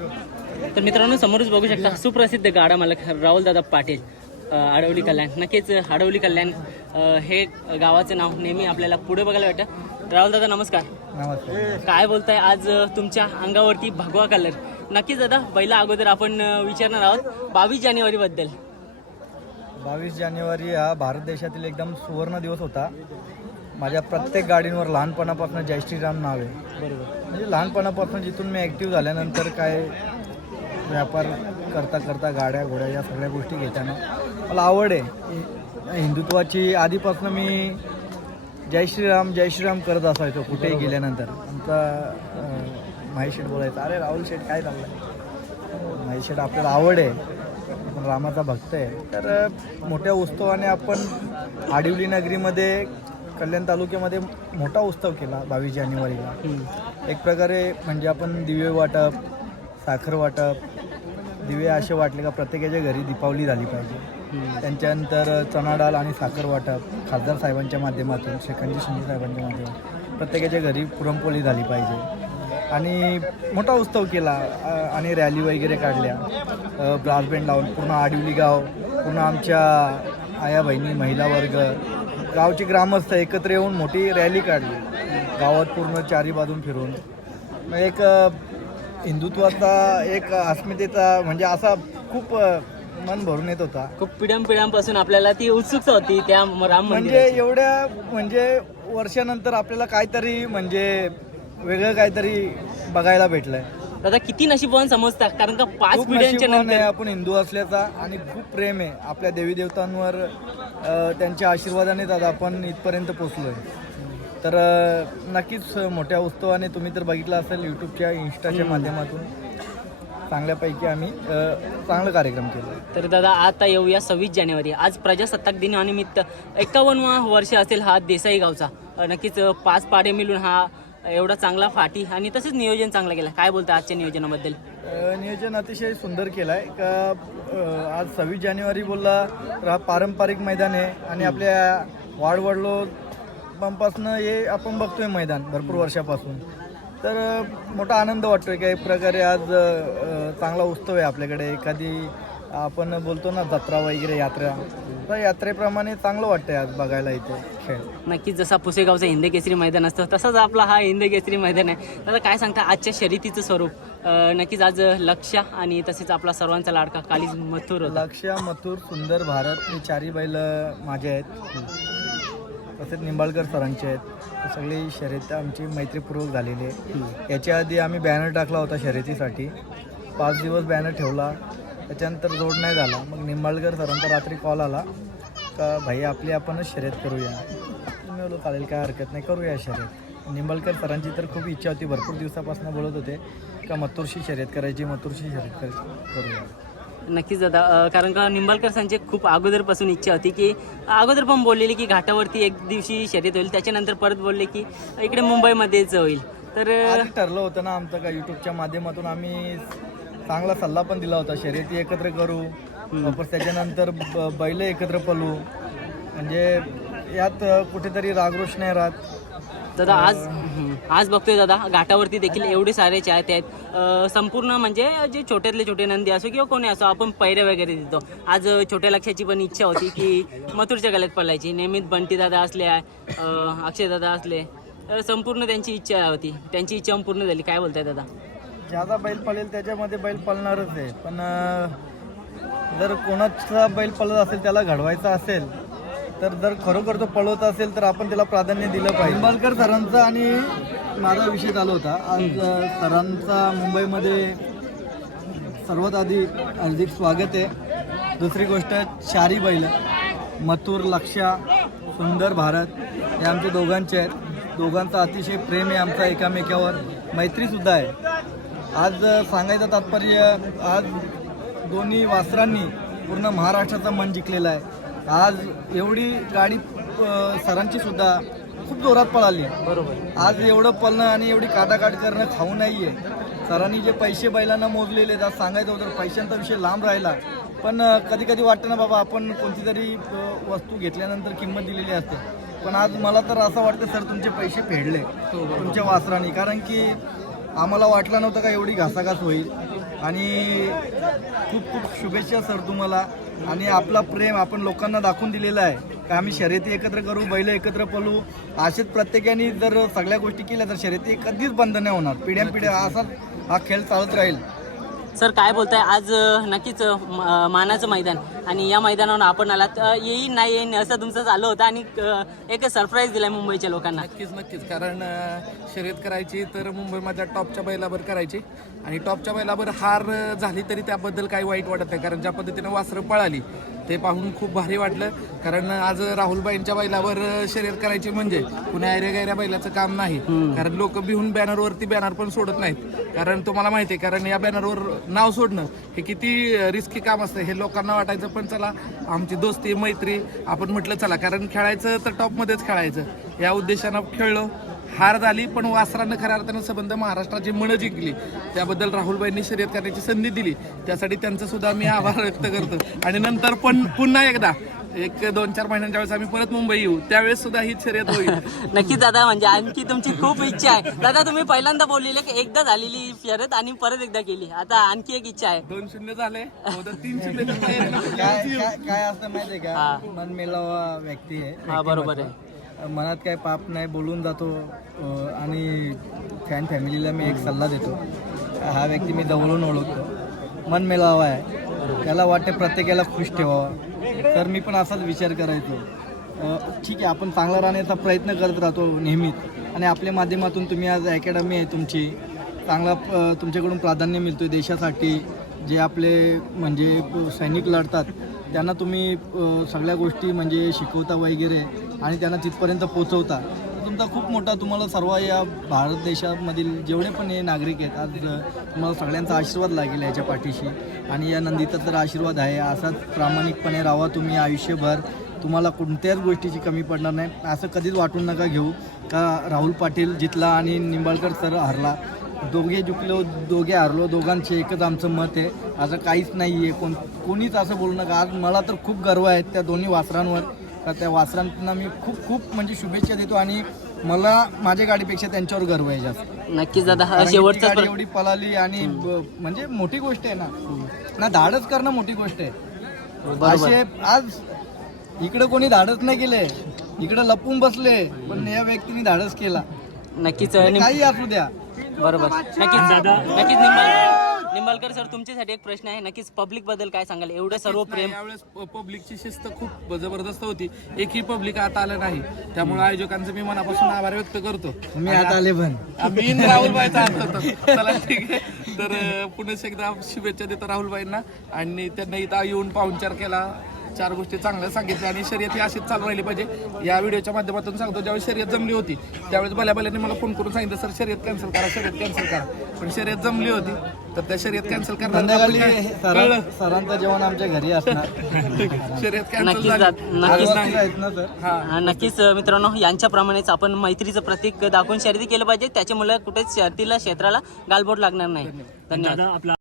तर मित्रांनो समोरच बघू शकता सुप्रसिद्ध गाडा मालक राहुल दादा पाटील आडवली कल्याण. नक्कीच आडवली कल्याण हे गावाचं नाव नेहमी आपल्याला पुढे बघायला भेटतं. राहुल दादा नमस्कार. नमस्ते काय बोलताय आज तुमच्या अंगावरती भगवा कलर नक्कीच दादा पहिला अगोदर आपण विचारणार आहोत बावीस जानेवारी बद्दल बावीस जानेवारी हा भारत देशातील एकदम सुवर्ण दिवस होता. माझ्या प्रत्येक गाडींवर लहानपणापासून जय श्रीराम नाव आहे. बरोबर म्हणजे लहानपणापासून जिथून मी ॲक्टिव्ह झाल्यानंतर काय व्यापार करता करता गाड्या घोड्या या सगळ्या गोष्टी घेताना मला आवड आहे. हिंदुत्वाची आधीपासून मी जय श्रीराम जय श्रीराम करत असायचो कुठेही गेल्यानंतर. आमचा अं, महेश शेठ बोलायचा अरे राहुल शेठ काय चाललंय? महेश शेठ आपल्याला आवड आहे. रामाचा भक्त आहे. तर मोठ्या उत्सवाने आपण आडिवली नगरीमध्ये कल्याण तालुक्यामध्ये मोठा उत्सव केला बावीस जानेवारीला. एक प्रकारे म्हणजे आपण दिवे वाटप साखर वाटप दिवे असे वाटले का प्रत्येकाच्या घरी दीपावली झाली पाहिजे. त्यांच्यानंतर चणा डाळ आणि साखर वाटप खासदार साहेबांच्या माध्यमातून श्रीकांतजी शिंदे साहेबांच्या माध्यमातून प्रत्येकाच्या घरी पुरणपोळी झाली पाहिजे आणि मोठा उत्सव केला आणि रॅली वगैरे काढल्या ब्रास बँड लावून पूर्ण आडिवली गाव पूर्ण आमच्या आया बहिणी महिला वर्ग गावचे ग्रामस्थ एकत्र येऊन मोठी रॅली काढली. गावात पूर्ण चारी बाजून फिरून. एक हिंदुत्वाचा एक अस्मितेचा म्हणजे असा खूप मन भरून येत होता. खूप पिढ्यान पिढ्यांपासून आपल्याला ती उत्सुकता होती त्या राम म्हणजे एवढ्या म्हणजे वर्षानंतर आपल्याला काहीतरी म्हणजे वेगळं काहीतरी बघायला भेटलंय. दादा किती नशीबवान समजता कारण का पाच खूप पिढ्यांच्या नशीबवान आहे नंतर आपण हिंदू असल्याचा आणि खूप प्रेम आहे. आपल्या देवी देवतांवर अ, त्यांच्या आशीर्वादानेच आज आपण इथपर्यंत पोचलोय तर अ, नक्कीच मोठ्या उत्सवाने तुम्ही तर बघितलं असेल यूट्यूबच्या इन्स्टाच्या माध्यमातून. चांगल्यापैकी आम्ही अ, चांगला कार्यक्रम केला. तर दादा आता येऊया सव्वीस जानेवारी. आज प्रजासत्ताक दिनानिमित्त एकावन्नवा वर्ष असेल हा देसाई गावचा अ, नक्कीच अ, पाच पाडे मिळून हा एवढा चांगला फाटी आणि तसेच नियोजन चांगलं केलं. काय बोलता आजच्या नियोजनाबद्दल? नियोजन अतिशय सुंदर केलं आहे का आज सव्वीस जानेवारी बोलला तर हा पारंपरिक मैदान आहे आणि आपल्या वाडवडलो पासून हे आपण बघतोय मैदान भरपूर वर्षापासून. तर मोठा आनंद वाटतोय. का एक प्रकारे आज चांगला उत्सव आहे आपल्याकडे. एखादी आपण बोलतो ना जत्रा वगैरे यात्रा. तर यात्रेप्रमाणे चांगलं वाटतंय आज बघायला इथे खेळ. नक्कीच जसा पुसेगावचं हिंद केसरी मैदान असतं तसंच आपला हा हिंद केसरी मैदान आहे. दादा काय सांगता आजच्या शर्यतीचं स्वरूप? अ, नक्कीच आज लक्ष आणि तसेच आपला सर्वांचा लाडका कालीज मथुर होता. लक्ष्या मथुर सुंदर भारत हे चारी बैल माझे आहेत. तसेच निंबाळकर सरांचे आहेत. सगळी शर्यत आमची मैत्रीपूर्वक झालेली आहे. याच्या आधी आम्ही बॅनर टाकला होता शर्यतीसाठी. पाच दिवस बॅनर ठेवला. त्याच्यानंतर जोड नाही झाला. मग निंबाळकर सरांचा रात्री कॉल आला. का भाई आपली आपणच शर्यत करूया. मी बोललो चालेल काय हरकत नाही करूया शर्यत. निंबाळकर सरांची तर खूप इच्छा होती. भरपूर दिवसापासून बोलत होते का मथुरशी शर्यत करायची मथुरशी शर्यत करायची करूया. नक्कीच दादा. कारण का निंबाळकर सांचे खूप अगोदरपासून इच्छा होती की अगोदर पण बोललेली की घाटावरती एक दिवशी शर्यत होईल. त्याच्यानंतर परत बोलले की इकडे मुंबईमध्येच होईल. तर ठरलं होतं ना आमचं का युट्यूबच्या माध्यमातून आम्ही चांगला सल्ला पण दिला होता. शर्यती एकत्र करू वापस त्याच्यानंतर ब- बैल एकत्र पलू म्हणजे यात कुठेतरी रागरोष नाही राहत. दादा आज आज बघतोय दादा घाटावरती देखील एवढे सारे चाहते आहेत. अ, संपूर्ण म्हणजे जे छोट्यातले छोटे नंदी असो किंवा कोणी असो आपण पैरे वगैरे देतो. आज अ, छोट्या लक्षाची पण इच्छा होती की मथुरच्या गळ्यात पडलायची नेहमीच बंटी दादा असले अक्षय दादा असले अ, संपूर्ण त्यांची इच्छा होती. त्यांची इच्छा पूर्ण झाली. काय बोलताय दादा? ज्याचा बैल पळेल त्याच्यामध्ये बैल पळणारच आहे. पण जर कोणाचा बैल पळत असेल त्याला घडवायचा असेल तर जर खरोखर तो पळवत असेल तर आपण त्याला प्राधान्य दिलं पाहिजे. निंबाळकर सरांचा आणि माझा विषय चालू होता. आज सरांचा मुंबईमध्ये सर्वात आधी हार्दिक स्वागत आहे. दुसरी गोष्ट शारी बैल मथुर लक्षा सुंदर भारत हे आमचे दोघांचे आहेत. दोघांचा अतिशय प्रेम आहे आमचा एकामेकावर. मैत्रीसुद्धा आहे. आज सांगायचं तात्पर्य आज दोन्ही वासरांनी पूर्ण महाराष्ट्राचा मन जिंकलेला आहे. आज एवढी गाडी सरांची सुद्धा खूप जोरात पळाली. बरोबर. आज एवढं पळणं आणि एवढी काटाकाट करणं खाऊ नाहीये. सरांनी जे पैसे बैलांना मोजलेले आहेत, आज सांगायचं होतं पैशांचा विषय लांब राहिला. पण कधी कधी वाटतं ना बाबा आपण कोणती तरी वस्तू घेतल्यानंतर किंमत दिलेली असते. पण आज मला तर असं वाटतं सर तुमचे पैसे फेडले. तुमच्या वासरांनी. कारण की आम्हाला वाटलं नव्हतं का एवढी घासाघास होईल. आणि खूप खूप शुभेच्छा सर तुम्हाला. आणि आपला प्रेम आपण लोकांना दाखवून दिलेला आहे. का आम्ही शर्यती एकत्र करू बैल एकत्र पळू? असेच प्रत्येकाने जर सगळ्या गोष्टी केल्या तर शर्यती कधीच बंद नाही होणार. पिढ्यानपिढ्या असाच हा खेळ चालत राहील. सर काय बोलताय? आज नक्कीच म- मानाचं मैदान. आणि या मैदानावर आपण आलात. येईन नाही येईन असं तुमचं चालू होतं आणि एक सरप्राईज दिलाय मुंबईच्या लोकांना. नक्कीच नक्कीच. कारण शर्यत करायची तर मुंबई माझ्या टॉपच्या बैलावर करायची. आणि टॉपच्या बैलावर हार झाली तरी त्याबद्दल काही वाईट वाटत नाही. कारण ज्या पद्धतीनं वासरं पळाली ते पाहून खूप भारी वाटलं. कारण आज राहुलबाईंच्या बैलावर शर्यत करायची म्हणजे कुण्या ऐऱ्या गैऱ्या बैलाचं काम नाही. कारण लोक बिहून बॅनरवरती बॅनर पण सोडत नाहीत. कारण तुम्हाला माहिती आहे कारण या बॅनरवर नाव सोडणं हे किती रिस्की काम असतं. हे लोकांना वाटायचं पण चला आमची दोस्ती मैत्री आपण म्हटलं चला. कारण खेळायचं तर टॉपमध्येच खेळायचं. या उद्देशानं खेळलो. हार झाली पण वासरानं खऱ्या अर्थानं संबंध महाराष्ट्राची मन जिंकली. त्याबद्दल राहुलबाईंनी शर्यत करण्याची संधी दिली. त्यासाठी त्यांचं सुद्धा मी आभार व्यक्त करतो. आणि नंतर पण पुन्हा एकदा एक दोन चार महिन्यांच्या वेळेस आम्ही परत मुंबई येऊ. त्यावेळेस सुद्धा ही शर्यत होईल. नक्कीच दादा म्हणजे आणखी तुमची खूप इच्छा आहे. दादा तुम्ही पहिल्यांदा बोललेले की एकदा झालेली शर्यत आणि परत एकदा केली. आता आणखी एक इच्छा आहे. दोन शून्य झाले. तीन शून्य काय काय काय असतं माहिती आहे हा. का मन मेलावा व्यक्ती आहे. हा बरोबर आहे. मनात काय पाप नाही बोलून जातो आणि फॅन फॅमिलीला मी एक सल्ला देतो. हा व्यक्ती मी जवळून ओळखतो. मन मिळावा आहे. त्याला वाटते प्रत्येकाला खुश ठेवावा. तर मी पण असाच विचार करायचो. ठीक आहे आपण चांगला राहण्याचा प्रयत्न करत राहतो नेहमीच. आणि आपल्या माध्यमातून तुम्ही आज अकॅडमी आहे तुमची. चांगला तुमच्याकडून प्राधान्य मिळतो देशासाठी. जे आपले म्हणजे सैनिक लढतात त्यांना तुम्ही सगळ्या गोष्टी म्हणजे शिकवता वगैरे आणि त्यांना तिथपर्यंत पोचवता तुमचा खूप मोठा तुम्हाला सर्व या भारत देशामधील जेवढे पण हे नागरिक आहेत आज तुम्हाला सगळ्यांचा आशीर्वाद लागेल याच्या पाठीशी. आणि या नंदीचा तर आशीर्वाद आहे. असाच प्रामाणिकपणे राहा तुम्ही आयुष्यभर. तुम्हाला कोणत्याच गोष्टीची कमी पडणार नाही. असं कधीच वाटून नका घेऊ. का राहुल पाटील जितला आणि निंबाळकर सर हरला दोघे जिंकलो दोघे हारलो दोघांचे एकच आमचं मत आहे. असं काहीच नाही आहे कोण कोणीच असं बोलू नका. आज मला तर खूप गर्व आहे त्या दोन्ही वासरांवर. का त्या वासरांना मी खूप खूप म्हणजे शुभेच्छा देतो आणि मला माझ्या गाडीपेक्षा त्यांच्यावर गर्व आहे जास्त. नक्कीच दादा हा कारण की ती शेवटचाच गाडी प्र- एवढी पळाली आणि ब- म्हणजे मोठी गोष्ट आहे ना. ना धाडच करणं मोठी गोष्ट आहे. बरोबर. असे आज इकडे कोणी धाडच नाही केले. इकडे लपून बसले. पण या व्यक्तीने धाडच केला. नक्कीच निम- काही असू द्या. बरोबर. नक्कीच नक्कीच निंबाळकर निंबाळकर सर तुमच्यासाठी एक प्रश्न आहे. नक्कीच पब्लिकबद्दल काय सांगाल? एवढं सर्व प्रेम यावेळेस पब्लिकची शिस्त खूप जबरदस्त होती. एकही पब्लिक आता आलं नाही. त्यामुळे आयोजकांचं मी मनापासून आभार व्यक्त करतो. मी आता आले पण. राहुलबाईचा अर्थ होतो. चला ठीक आहे. तर अं, पुन्हा एकदा शुभेच्छा देतो राहुलबाईंना. आणि त्यांना इथं येऊन पाहुणचार केला. चार गोष्टी चांगल्या सांगितल्या आणि शर्यत ही अशीच चालू राहिली पाहिजे. या व्हिडिओच्या माध्यमातून सांगतो ज्यावेळेस शर्यत जमली होती त्यावेळेस भल्या भल्याने मला फोन करून सांगितलं सर शर्यत कॅन्सल करा शर्यत कॅन्सल करा. पण शर्यत जमली होती तर त्या शर्यत कॅन्सल करणार सरां- सरांचं जेवण आमच्या घरी असणार. शर्यत कॅन्सल नक्कीच हा. मित्रांनो यांच्याप्रमाणेच आपण मैत्रीचं प्रतीक दाखवून शर्यती केलं पाहिजे. त्याच्यामुळे कुठेच शर्तीला क्षेत्राला गालबोट लागणार नाही. धन्यवाद.